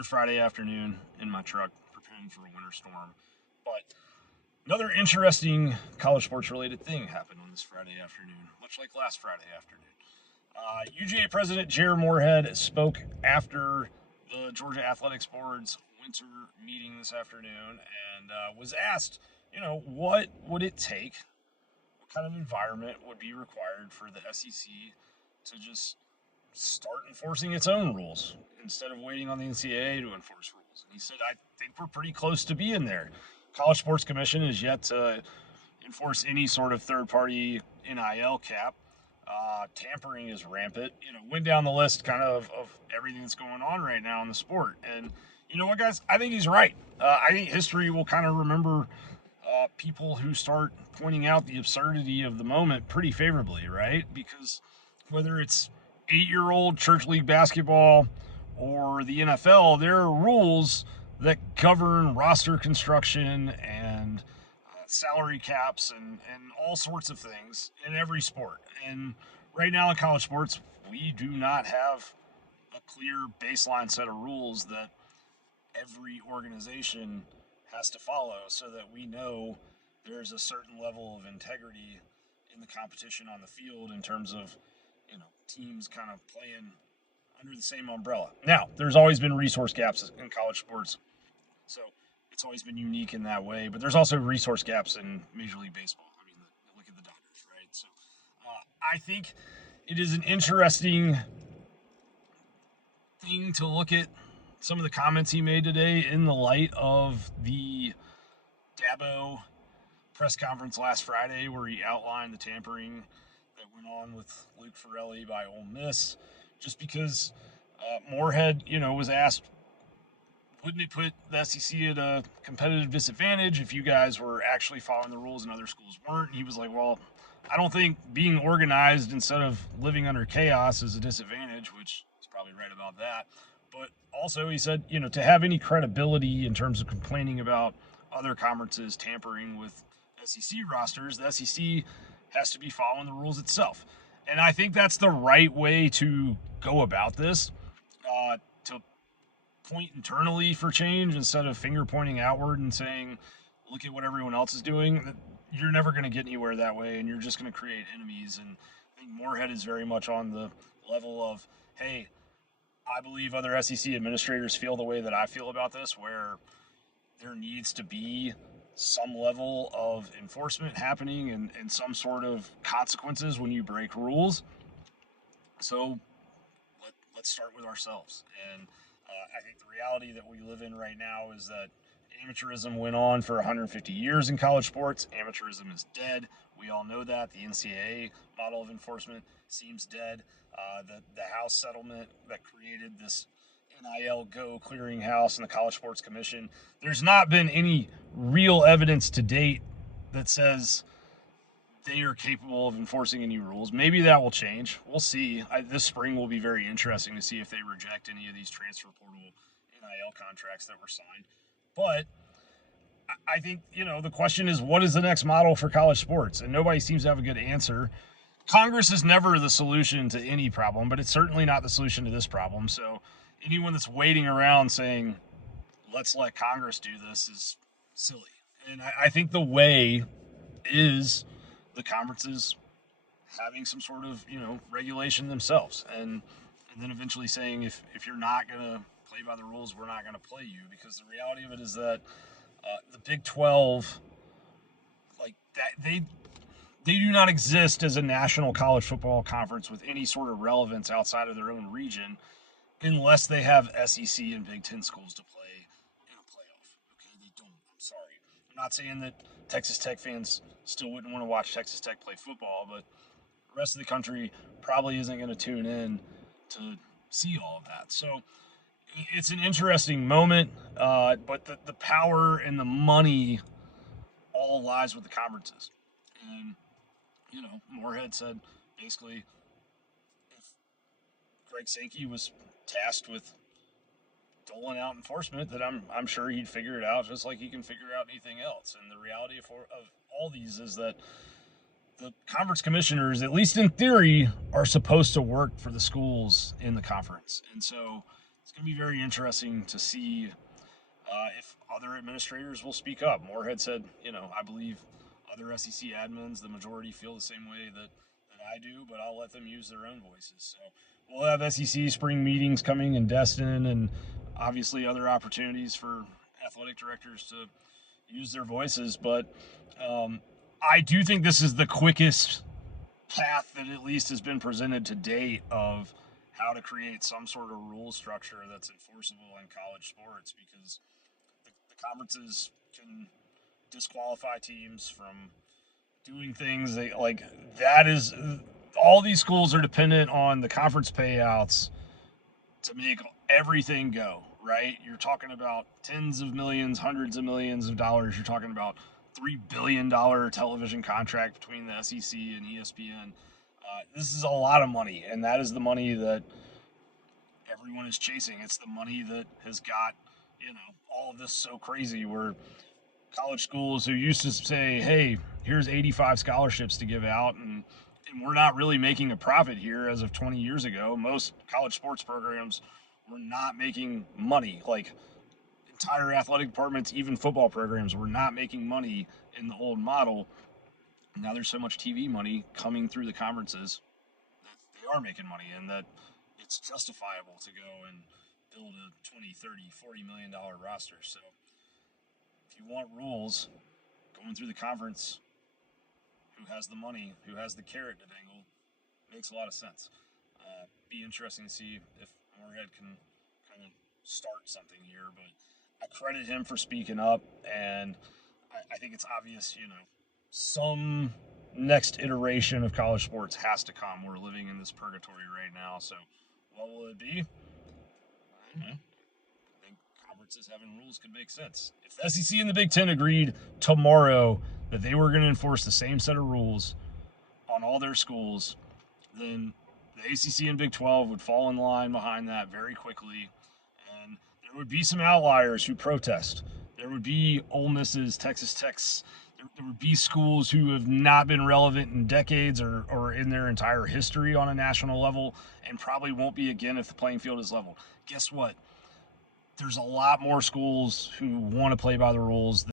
another Friday afternoon in my truck preparing for a winter storm. But another interesting college sports related thing happened on this Friday afternoon, much like last Friday afternoon. UGA President Jere Morehead spoke after the Georgia Athletics Board's winter meeting this afternoon and was asked, what would it take? What kind of environment would be required for the SEC to just start enforcing its own rules instead of waiting on the NCAA to enforce rules? And he said, I think we're pretty close to being there. College Sports Commission is yet to enforce any sort of third-party NIL cap. Tampering is rampant. Went down the list kind of everything that's going on right now in the sport. And you know what, guys? I think he's right. I think history will kind of remember people who start pointing out the absurdity of the moment pretty favorably, right? Because whether it's 8-year-old church league basketball or the NFL, there are rules that govern roster construction and salary caps and all sorts of things in every sport. And right now in college sports, we do not have a clear baseline set of rules that every organization has to follow so that we know there's a certain level of integrity in the competition on the field in terms of, teams kind of playing under the same umbrella. Now, there's always been resource gaps in college sports, so it's always been unique in that way, but there's also resource gaps in Major League Baseball. I mean, look at the Dodgers, right? So I think it is an interesting thing to look at some of the comments he made today in the light of the Dabo press conference last Friday where he outlined the tampering that went on with Luke Farrelly by Ole Miss, just because Morehead, was asked, wouldn't it put the SEC at a competitive disadvantage if you guys were actually following the rules and other schools weren't? And he was like, well, I don't think being organized instead of living under chaos is a disadvantage, which is probably right about that. But also he said, to have any credibility in terms of complaining about other conferences tampering with SEC rosters, the SEC has to be following the rules itself. And I think that's the right way to go about this, to point internally for change instead of finger pointing outward and saying, look at what everyone else is doing. You're never going to get anywhere that way, and you're just going to create enemies. And I think Morehead is very much on the level of, hey, I believe other SEC administrators feel the way that I feel about this, where there needs to be some level of enforcement happening and some sort of consequences when you break rules. So let's start with ourselves. And I think the reality that we live in right now is that amateurism went on for 150 years in college sports. Amateurism is dead. We all know that. The NCAA model of enforcement seems dead. The House settlement that created this NIL Go clearinghouse and the College Sports Commission, there's not been any real evidence to date that says they are capable of enforcing any rules. Maybe that will change. We'll see. This spring will be very interesting to see if they reject any of these transfer portal NIL contracts that were signed. But I think, the question is, what is the next model for college sports? And nobody seems to have a good answer. Congress is never the solution to any problem, but it's certainly not the solution to this problem. So anyone that's waiting around saying, let's let Congress do this is silly. And I think the way is the conferences having some sort of, regulation themselves. And then eventually saying, if you're not going to play by the rules, we're not going to play you. Because the reality of it is that the Big 12, like that, they do not exist as a national college football conference with any sort of relevance outside of their own region unless they have SEC and Big Ten schools to play in a playoff. Okay, they don't. I'm sorry. I'm not saying that Texas Tech fans still wouldn't want to watch Texas Tech play football, but the rest of the country probably isn't going to tune in to see all of that. So it's an interesting moment, but the power and the money all lies with the conferences. And, Morehead said basically if Greg Sankey was tasked with doling out enforcement, that I'm sure he'd figure it out just like he can figure out anything else. And the reality of all these is that the conference commissioners, at least in theory, are supposed to work for the schools in the conference. And so it's going to be very interesting to see if other administrators will speak up. Morehead said, I believe other SEC admins, the majority, feel the same way that I do, but I'll let them use their own voices. So we'll have SEC spring meetings coming in Destin, and obviously other opportunities for athletic directors to use their voices. But I do think this is the quickest path that at least has been presented to date of how to create some sort of rule structure that's enforceable in college sports, because the conferences can disqualify teams from doing things like that. Is all these schools are dependent on the conference payouts to make everything go right. You're talking about tens of millions, hundreds of millions of dollars. You're talking about $3 billion television contract between the SEC and ESPN. This is a lot of money, and that is the money that everyone is chasing. It's the money that has got all of this so crazy. Where college schools who used to say, "Hey, here's 85 scholarships to give out," and we're not really making a profit here as of 20 years ago. Most college sports programs were not making money. Like entire athletic departments, even football programs, were not making money in the old model. Now there's so much TV money coming through the conferences that they are making money, and that it's justifiable to go and build a 20, 30, $40 million roster. So if you want rules going through the conference, who has the money, who has the carrot to dangle, makes a lot of sense. Be interesting to see if Morehead can kind of start something here, but I credit him for speaking up, and I think it's obvious, some next iteration of college sports has to come. We're living in this purgatory right now, so what will it be? I don't know. I think conferences having rules could make sense. If the SEC and the Big Ten agreed tomorrow that they were going to enforce the same set of rules on all their schools, then the ACC and Big 12 would fall in line behind that very quickly, and there would be some outliers who protest. There would be Ole Misses, Texas Techs. There would be schools who have not been relevant in decades or in their entire history on a national level, and probably won't be again if the playing field is leveled. Guess what? There's a lot more schools who want to play by the rules